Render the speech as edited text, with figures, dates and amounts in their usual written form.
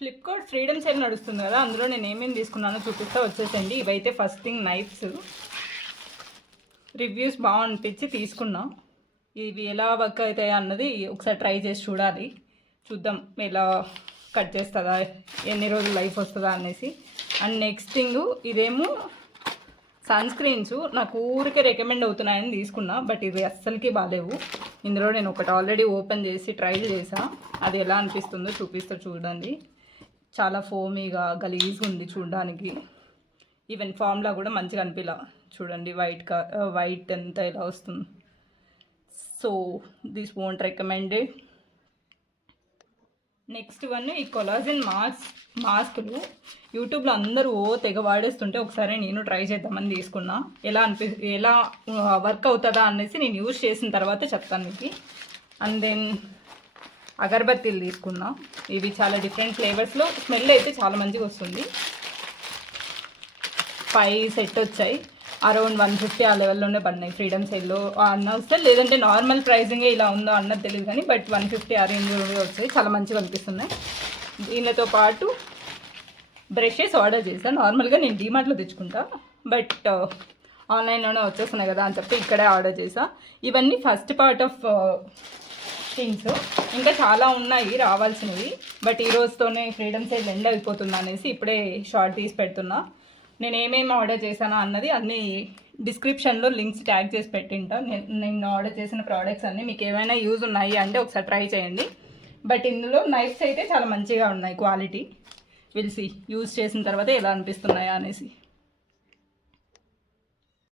Flipkart freedom sale నడుస్తుంది కదా, అందులో నేను ఏమేమి తీసుకున్నానో చూపిస్తా వచ్చేసండి. ఇవైతే ఫస్ట్ థింగ్ నైఫ్స్. రివ్యూస్ బాగా తీసుకున్నా. ఇవి ఎలా వర్క్ అవుతాయి అన్నది ఒకసారి ట్రై చేసి చూడాలి. చూద్దాం ఎలా కట్ చేస్తుందా, ఎన్ని రోజులు లైఫ్ వస్తుందా అనేసి. అండ్ నెక్స్ట్ థింగ్ ఇదేమో సన్ స్క్రీన్స్. నాకు ఊరికే రికమెండ్ అవుతున్నాయని తీసుకున్నా, బట్ ఇది అస్సలకి బాగాలేవు. ఇందులో నేను ఒకటి ఆల్రెడీ ఓపెన్ చేసి ట్రైల్ చేసా, అది ఎలా అనిపిస్తుందో చూపిస్తా చూడండి. చాలా ఫోమీగా గలీజ్గా ఉంది చూడడానికి. ఈవెన్ ఫామ్లా కూడా మంచిగా అనిపిలా. చూడండి వైట్ ఎంత ఇలా వస్తుంది. So this won't recommended. Next one ఈ కొలాజిన్ మాస్కులు. యూట్యూబ్లో అందరూ తెగ వాడేస్తుంటే ఒకసారి నేను ట్రై చేద్దామని తీసుకున్నా. ఎలా వర్క్ అవుతుందా అనేసి నేను యూజ్ చేసిన తర్వాత చెప్తాను మీకు. అండ్ దెన్ అగరబత్తీలు తీసుకున్నా. ఇవి చాలా డిఫరెంట్ ఫ్లేవర్స్లో, స్మెల్ అయితే చాలా మంచిగా వస్తుంది. 5 సెట్ వచ్చాయి. అరౌండ్ 150 ఆ లెవెల్లోనే పడినాయి ఫ్రీడమ్ సేల్లో అన్న వస్తే, లేదంటే నార్మల్ ప్రైజింగే ఇలా ఉందో అన్నది తెలియదు కానీ, బట్ 150 ఆ రేంజ్లోనే వచ్చాయి. చాలా మంచిగా అనిపిస్తున్నాయి. దీనితో పాటు బ్రషెస్ ఆర్డర్ చేశాను. నార్మల్గా నేను డీమార్ట్లో తెచ్చుకుంటా, బట్ ఆన్లైన్లోనే వచ్చేస్తున్నాయి కదా అని చెప్పి ఇక్కడే ఆర్డర్ చేసా. ఇవన్నీ ఫస్ట్ పార్ట్ ఆఫ్ థింగ్స్. ఇంకా చాలా ఉన్నాయి రావాల్సినవి, బట్ ఈ రోజుతోనే ఫ్రీడమ్ సేల్ ఎండ్ అయిపోతుంది అనేసి ఇప్పుడే షార్ట్ తీసి పెడుతున్నా. నేను ఏమేమి ఆర్డర్ చేశానా అన్నది అన్నీ డిస్క్రిప్షన్లో లింక్స్ ట్యాగ్ చేసి పెట్టింటా. నేను ఆర్డర్ చేసిన ప్రోడక్ట్స్ అన్నీ మీకు ఏమైనా యూజ్ ఉన్నాయి అంటే ఒకసారి ట్రై చేయండి. బట్ ఇందులో నైఫ్స్ అయితే చాలా మంచిగా ఉన్నాయి క్వాలిటీ. విల్ సీ యూజ్ చేసిన తర్వాత ఎలా అనిపిస్తున్నాయా అనేసి.